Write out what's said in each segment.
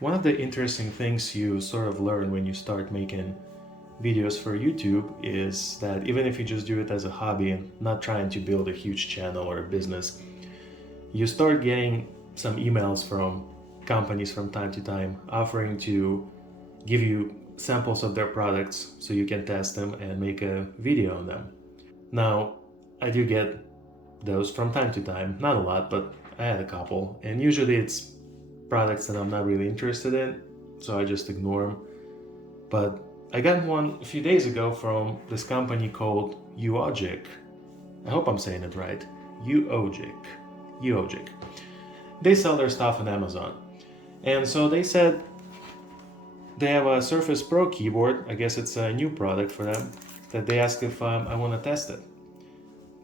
One of the interesting things you sort of learn when you start making videos for YouTube is that even if you just do it as a hobby and not trying to build a huge channel or a business, you start getting some emails from companies from time to time offering to give you samples of their products so you can test them and make a video on them. Now, I do get those from time to time, not a lot, but I had a couple, and usually it's products that I'm not really interested in, so I just ignore them. But I got one a few days ago from this company called Uogic. I hope I'm saying it right. Uogic. Uogic. They sell their stuff on Amazon. And so they said they have a Surface Pro keyboard. I guess it's a new product for them. That they asked if I want to test it.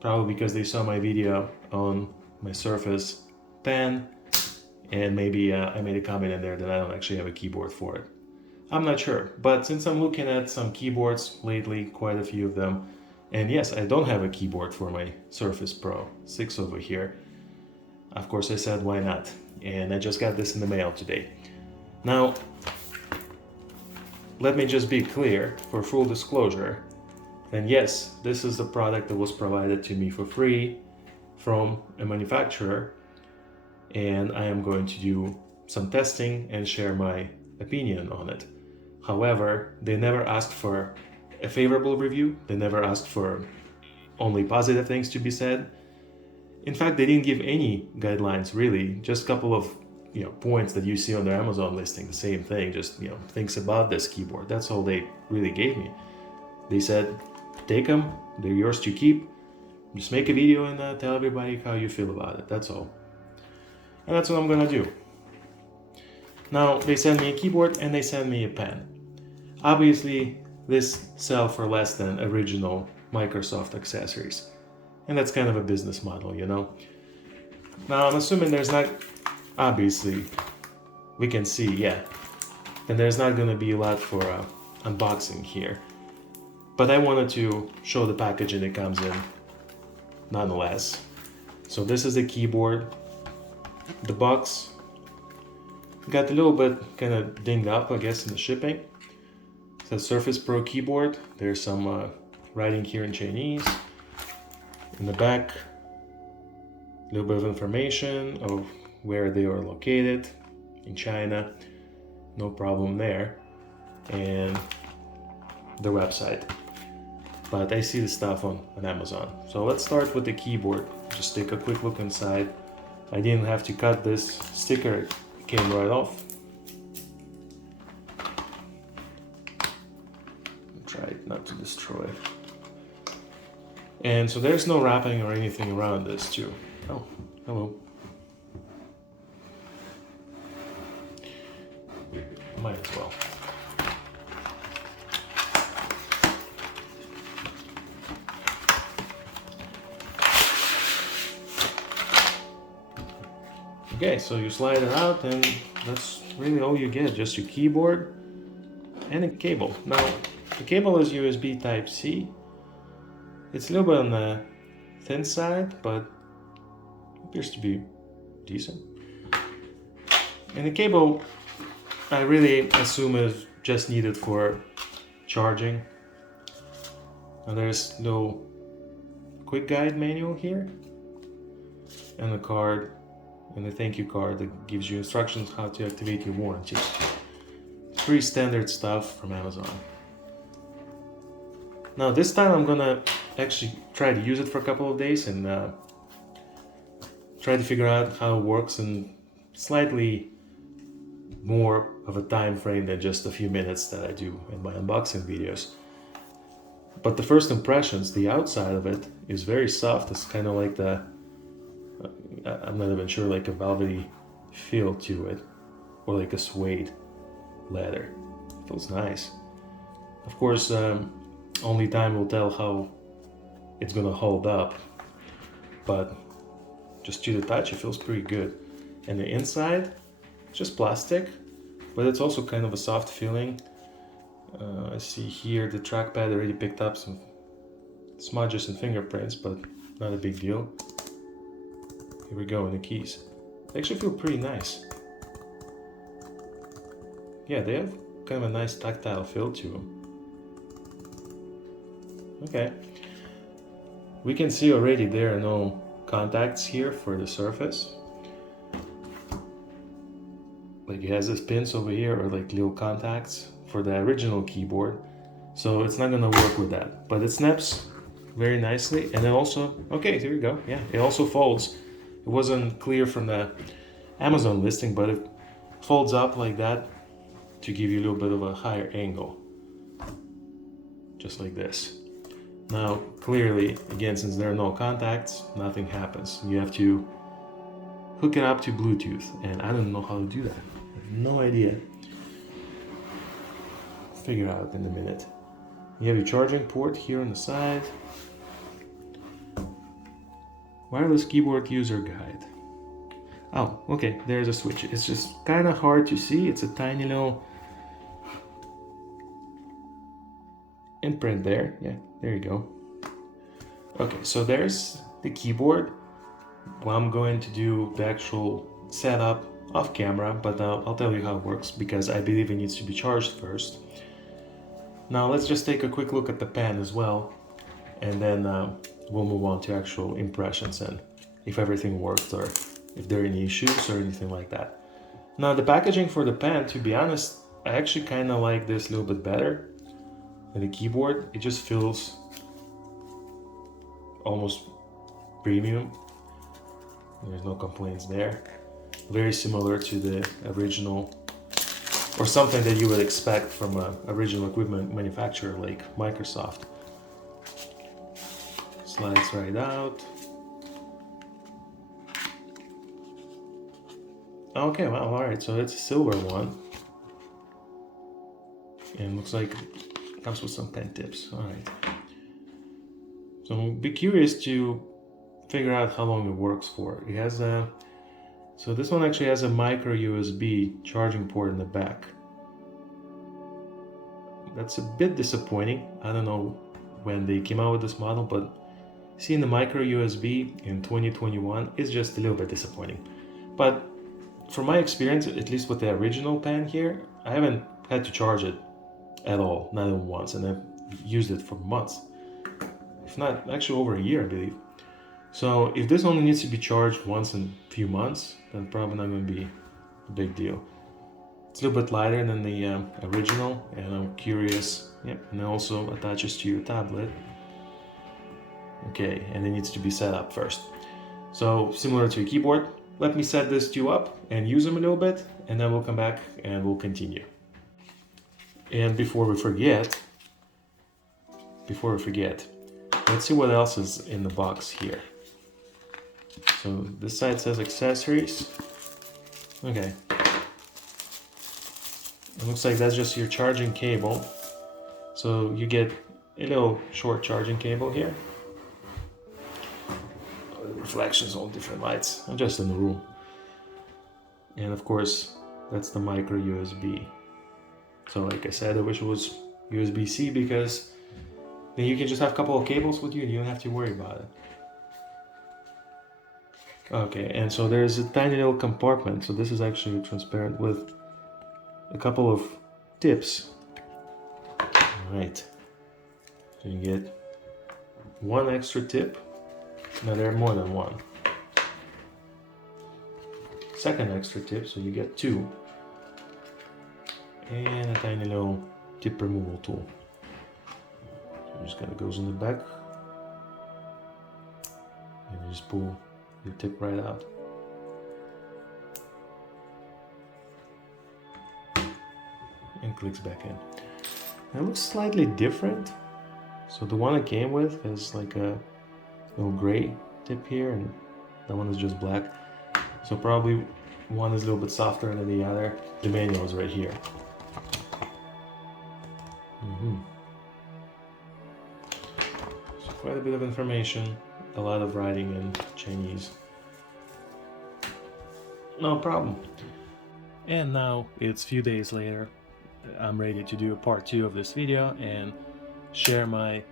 Probably because they saw my video on my Surface Pen, and maybe I made a comment in there that I don't actually have a keyboard for it. I'm not sure, but since I'm looking at some keyboards lately, quite a few of them, and yes, I don't have a keyboard for my Surface Pro 6 over here. Of course, I said why not, and I just got this in the mail today. Now, let me just be clear, for full disclosure, and yes, this is the product that was provided to me for free from a manufacturer, and I am going to do some testing and share my opinion on it. However, they never asked for a favorable review. They never asked for only positive things to be said. In fact, they didn't give any guidelines really, just a couple of points that you see on their Amazon listing, the same thing, just things about this keyboard. That's all they really gave me. They said, take them, they're yours to keep. Just make a video and tell everybody how you feel about it. That's all. And that's what I'm gonna do. Now, they send me a keyboard and they send me a pen. Obviously, this sell for less than original Microsoft accessories. And that's kind of a business model, Now, I'm assuming there's not, obviously, we can see, yeah, and there's not gonna be a lot for unboxing here. But I wanted to show the packaging it comes in, nonetheless. So this is the keyboard. The box got a little bit kind of dinged up, I guess, in the shipping. It says Surface Pro keyboard. There's some writing here in Chinese. In the back, a little bit of information of where they are located in China. No problem there. And the website. But I see the stuff on Amazon. So let's start with the keyboard. Just take a quick look inside. I didn't have to cut this sticker, it came right off. Try not to destroy it. And so there's no wrapping or anything around this too. Oh, hello. Might as well. Okay, so you slide it out and that's really all you get, just your keyboard and a cable. Now, the cable is USB Type-C. It's a little bit on the thin side, but appears to be decent. And the cable, I really assume is just needed for charging. And there's no quick guide manual here. And a card. And a thank you card that gives you instructions how to activate your warranty. It's pretty standard stuff from Amazon. Now this time I'm gonna actually try to use it for a couple of days and try to figure out how it works in slightly more of a time frame than just a few minutes that I do in my unboxing videos. But the first impressions, the outside of it is very soft. It's kind of like I'm not even sure, like a velvety feel to it, or like a suede leather. It feels nice. Of course, only time will tell how it's gonna hold up, but just to the touch, it feels pretty good. And the inside, it's just plastic, but it's also kind of a soft feeling. I see here the trackpad already picked up some smudges and fingerprints, but not a big deal. Here we go, in the keys. They actually feel pretty nice. yeah, they have kind of a nice tactile feel to them. Okay, we can see already there are no contacts here for the surface. Like it has this pins over here, or like little contacts for the original keyboard, so it's not gonna work with that, but it snaps very nicely. And then also, okay, here we go, yeah, it also folds. It wasn't clear from the Amazon listing, but it folds up like that to give you a little bit of a higher angle, just like this. Now clearly, again, since there are no contacts, nothing happens. You have to hook it up to Bluetooth, and I don't know how to do that. I have no idea. Figure out in a minute. You have your charging port here on the side. Wireless keyboard user guide. Oh, okay, there's a switch. It's just kind of hard to see. It's a tiny little imprint there. Yeah, there you go. Okay, so there's the keyboard. Well, I'm going to do the actual setup off camera, but I'll tell you how it works because I believe it needs to be charged first. Now let's just take a quick look at the pen as well, and then we'll move on to actual impressions and if everything worked or if there are any issues or anything like that. Now the packaging for the pen, to be honest, I actually kind of like this a little bit better than the keyboard. It just feels almost premium. There's no complaints there. Very similar to the original, or something that you would expect from an original equipment manufacturer like Microsoft. Slides right out. Okay, well, alright, so it's a silver one. And looks like it comes with some pen tips. Alright. So be curious to figure out how long it works for. It has a, so this one actually has a micro USB charging port in the back. That's a bit disappointing. I don't know when they came out with this model, but seeing the micro USB in 2021 is just a little bit disappointing. But from my experience, at least with the original pen here, I haven't had to charge it at all, not even once, and I've used it for months. If not, actually over a year, I believe. So if this only needs to be charged once in a few months, then probably not going to be a big deal. It's a little bit lighter than the original, and I'm curious. Yep, and it also attaches to your tablet. Okay, and it needs to be set up first. So similar to a keyboard, let me set this two up and use them a little bit, and then we'll come back and we'll continue. And before we forget, let's see what else is in the box here. So this side says accessories. Okay. It looks like that's just your charging cable. So you get a little short charging cable here. Reflections on different lights. I'm just in the room. And of course, that's the micro USB. So like I said, I wish it was USB-C because then you can just have a couple of cables with you and you don't have to worry about it. Okay, and so there's a tiny little compartment. So this is actually transparent with a couple of tips. All right. So you get one extra tip. Now there are more than one. Second extra tip, so you get two. And a tiny little tip removal tool. So it just kind of goes in the back. And you just pull your tip right out. And clicks back in. And it looks slightly different. So the one I came with has like a little gray tip here, and that one is just black. So probably one is a little bit softer than the other. The manual is right here. So quite a bit of information, a lot of writing in Chinese. No problem. And now it's a few days later. I'm ready to do a part 2 of this video and share my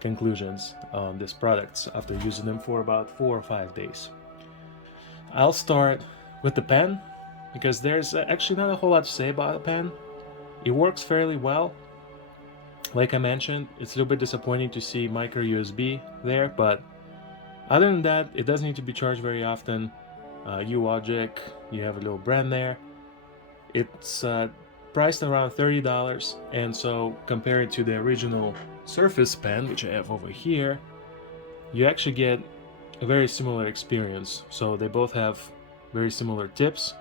conclusions on these products after using them for about 4 or 5 days. I'll start with the pen because there's actually not a whole lot to say about the pen. It works fairly well. Like I mentioned, it's a little bit disappointing to see micro USB there, but other than that, it doesn't need to be charged very often. Uogic, you have a little brand there. It's priced around $30, and so compared to the original Surface Pen, which I have over here, you actually get a very similar experience. So they both have very similar tips.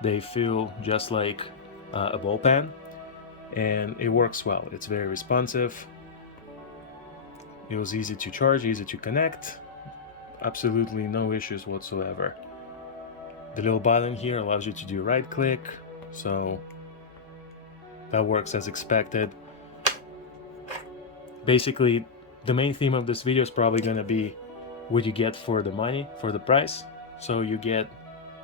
They feel just like a ball pen, and it works well. It's very responsive. It was easy to charge, easy to connect. Absolutely no issues whatsoever. The little button here allows you to do right click, so that works as expected. Basically, the main theme of this video is probably going to be what you get for the money, for the price. So you get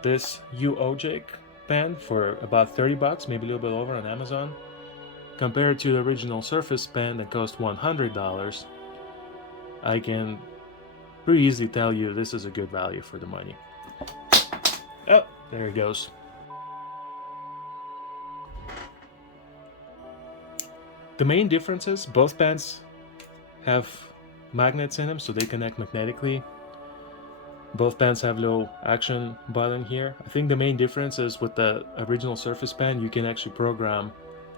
this Uogic pen for about 30 bucks, maybe a little bit over on Amazon. Compared to the original Surface Pen that cost $100, I can pretty easily tell you this is a good value for the money. Oh, there it goes. The main differences, both pens have magnets in them, so they connect magnetically. Both pens have a little action button here. I think the main difference is with the original Surface Pen, you can actually program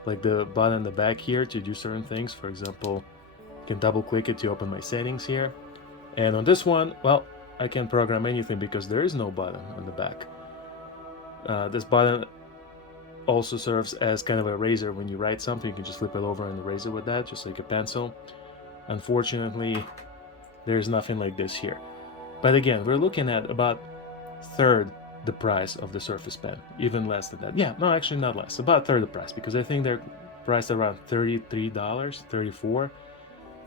like the button in the back here to do certain things. For example, I can double click it to open my settings here. And on this one, well, I can program anything because there is no button on the back. This button also serves as kind of a eraser. When you write something, you can just flip it over and erase it with that, just like a pencil. Unfortunately, there's nothing like this here. But again, we're looking at about third the price of the Surface Pen, even less than that. Yeah, no, actually not less, about third the price, because I think they're priced around $33, $34,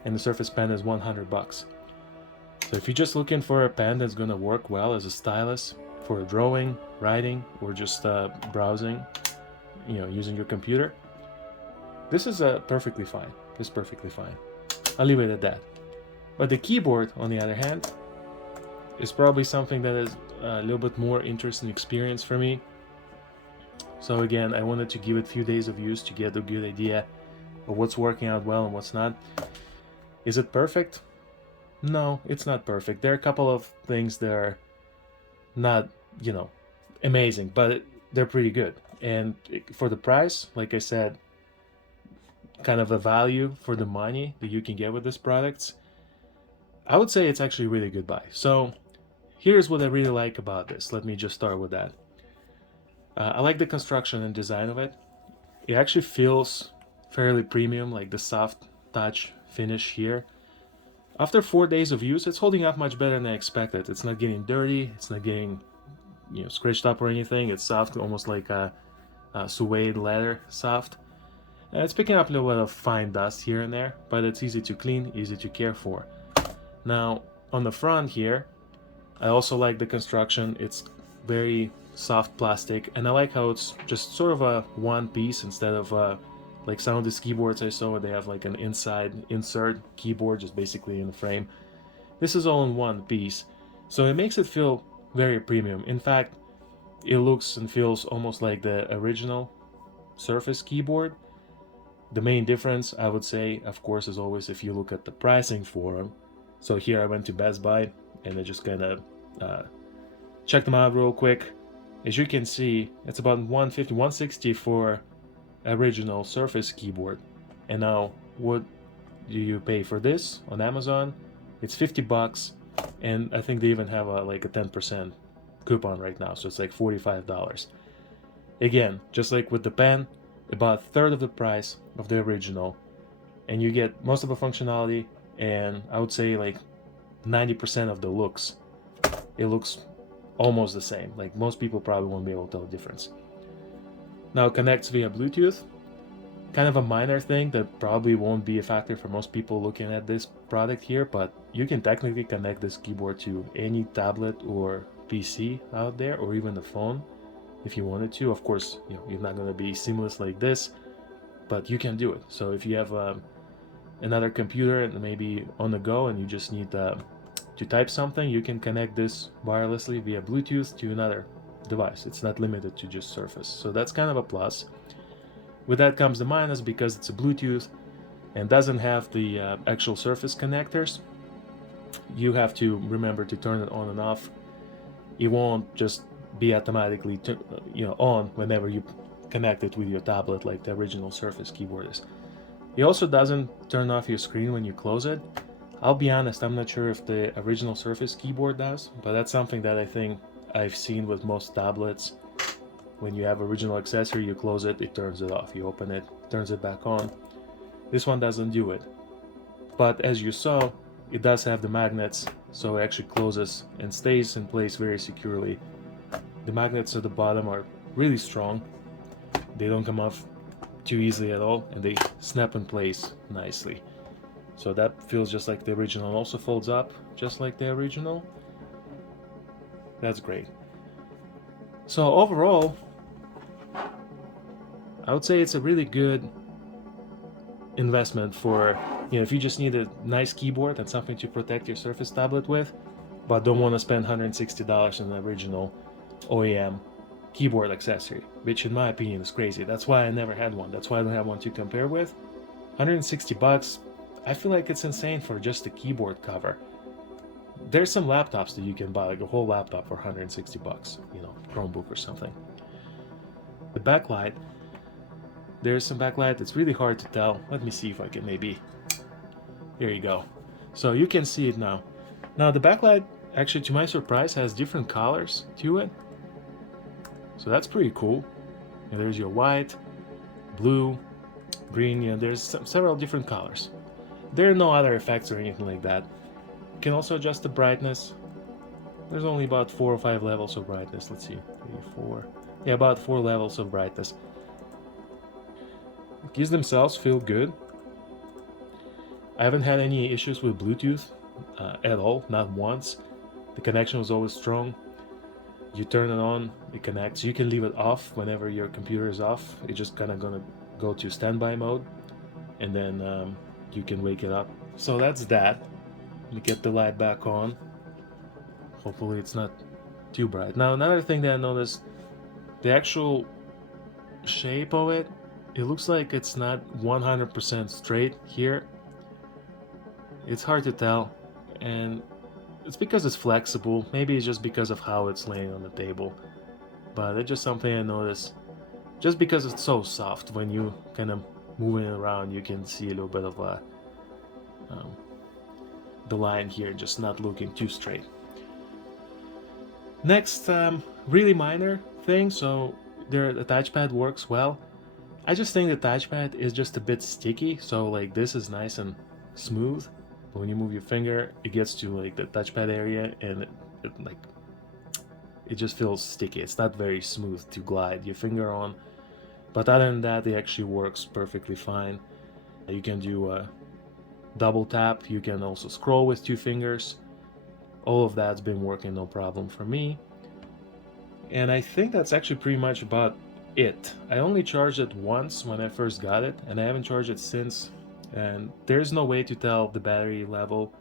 and the Surface Pen is 100 bucks. So if you're just looking for a pen that's going to work well as a stylus for drawing, writing, or just browsing, using your computer, this is perfectly fine. It's perfectly fine. I'll leave it at that. But the keyboard, on the other hand, is probably something that is a little bit more interesting experience for me. So again, I wanted to give it a few days of use to get a good idea of what's working out well and what's not. Is it perfect? No, it's not perfect. There are a couple of things that are not, amazing, but they're pretty good. And for the price, like I said, kind of a value for the money that you can get with these products, I would say it's actually a really good buy. So here's what I really like about this. Let me just start with that. I like the construction and design of it. It actually feels fairly premium, like the soft touch finish here. After 4 days of use, it's holding up much better than I expected. It's not getting dirty, it's not getting scratched up or anything. It's soft, almost like a suede leather soft. It's picking up a little bit of fine dust here and there, but it's easy to clean, easy to care for. Now, on the front here, I also like the construction. It's very soft plastic, and I like how it's just sort of a one piece instead of like some of these keyboards I saw where they have like an inside insert keyboard just basically in the frame. This is all in one piece, so it makes it feel very premium. In fact, it looks and feels almost like the original Surface keyboard. The main difference, I would say, of course, as always, if you look at the pricing for them. So here I went to Best Buy and I just kind of checked them out real quick. As you can see, it's about $150, $160 for original Surface keyboard. And now, what do you pay for this on Amazon? It's 50 bucks, and I think they even have like a 10% coupon right now, so it's like $45. Again, just like with the pen, about a third of the price of the original, and you get most of the functionality, and I would say like 90% of the looks. It looks almost the same. Like most people probably won't be able to tell the difference. Now it connects via Bluetooth. Kind of a minor thing that probably won't be a factor for most people looking at this product here, but you can technically connect this keyboard to any tablet or PC out there, or even a phone if you wanted to. Of course, you're not going to be seamless like this, but you can do it. So if you have another computer and maybe on the go and you just need to type something, you can connect this wirelessly via Bluetooth to another device. It's not limited to just Surface, so that's kind of a plus. With that comes the minus, because it's a Bluetooth and doesn't have the actual Surface connectors. You have to remember to turn it on and off. It won't just be automatically on whenever you connect it with your tablet like the original Surface keyboard is. It also doesn't turn off your screen when you close it. I'll be honest, I'm not sure if the original Surface keyboard does, but that's something that I think I've seen with most tablets. When you have original accessory, you close it, it turns it off. You open it, turns it back on. This one doesn't do it. But as you saw, it does have the magnets, so it actually closes and stays in place very securely. The magnets at the bottom are really strong. They don't come off too easily at all, and they snap in place nicely. So that feels just like the original. Also folds up just like the original. That's great. So overall, I would say it's a really good investment for, if you just need a nice keyboard and something to protect your Surface tablet with, but don't want to spend $160 on the original OEM keyboard accessory, which in my opinion is crazy. That's why I never had one. That's why I don't have one to compare with. $160, I feel like it's insane for just a keyboard cover. There's some laptops that you can buy, like a whole laptop for $160, Chromebook or something. The backlight, there's some backlight. It's really hard to tell. Let me see if I can maybe, there you go. So you can see it now. Now the backlight, actually to my surprise, has different colors to it. So that's pretty cool. And there's your white, blue, green, there's several different colors. There are no other effects or anything like that. You can also adjust the brightness. There's only about 4 or 5 levels of brightness. Let's see, 3, 4. Yeah, about 4 levels of brightness. The keys themselves feel good. I haven't had any issues with Bluetooth at all, not once. The connection was always strong. You turn it on, it connects. You can leave it off whenever your computer is off. It's just kind of gonna go to standby mode, and then you can wake it up. So that's that. Let me get the light back on. Hopefully it's not too bright. Now another thing that I noticed, the actual shape of it, it looks like it's not 100% straight here. It's hard to tell, and it's because it's flexible. Maybe it's just because of how it's laying on the table, but it's just something I noticed. Just because it's so soft, when you kind of moving it around, you can see a little bit of the line here just not looking too straight. Next, really minor thing. So the touchpad works well. I just think the touchpad is just a bit sticky. So like this is nice and smooth, but when you move your finger, it gets to like the touchpad area, and it just feels sticky. It's not very smooth to glide your finger on. But other than that, it actually works perfectly fine. You can do a double tap. You can also scroll with 2 fingers. All of that's been working no problem for me. And I think that's actually pretty much about it. I only charged it once when I first got it, and I haven't charged it since. And there's no way to tell the battery level.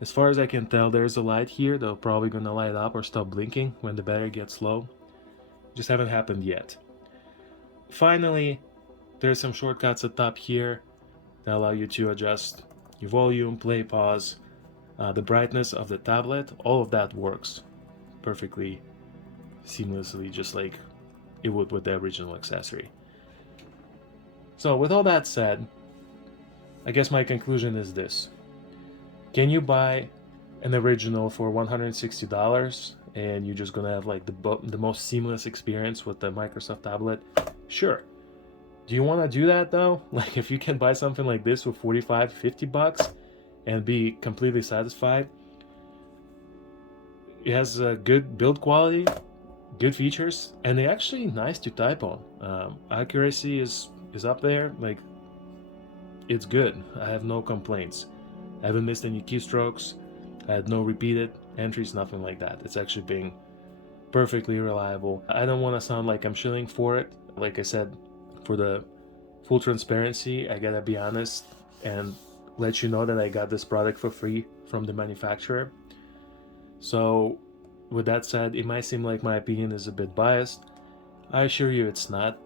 As far as I can tell, there's a light here that'll probably gonna light up or stop blinking when the battery gets low. Just haven't happened yet. Finally, there's some shortcuts at top here that allow you to adjust your volume, play, pause, the brightness of the tablet. All of that works perfectly seamlessly, just like it would with the original accessory. So with all that said, I guess my conclusion is this. Can you buy an original for $160 and you're just gonna have like the most seamless experience with the Microsoft tablet? Sure. Do you want to do that though? Like if you can buy something like this for $45-50 and be completely satisfied. It has a good build quality, good features, and they're actually nice to type on. Accuracy is up there. Like, it's good. I have no complaints. I haven't missed any keystrokes. I had no repeated entries, nothing like that. It's actually being perfectly reliable. I don't want to sound like I'm shilling for it. Like I said, for the full transparency, I gotta be honest and let you know that I got this product for free from the manufacturer. So with that said, it might seem like my opinion is a bit biased. I assure you it's not.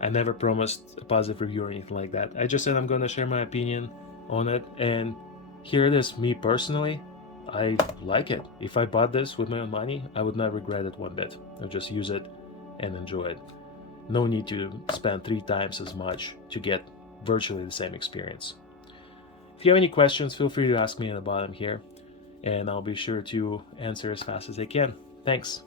I never promised a positive review or anything like that. I just said I'm going to share my opinion on it, and here it is. Me personally, I like it. If I bought this with my own money, I would not regret it one bit. I'll just use it and enjoy it. No need to spend 3 times as much to get virtually the same experience. If you have any questions, feel free to ask me in the bottom here, and I'll be sure to answer as fast as I can. Thanks.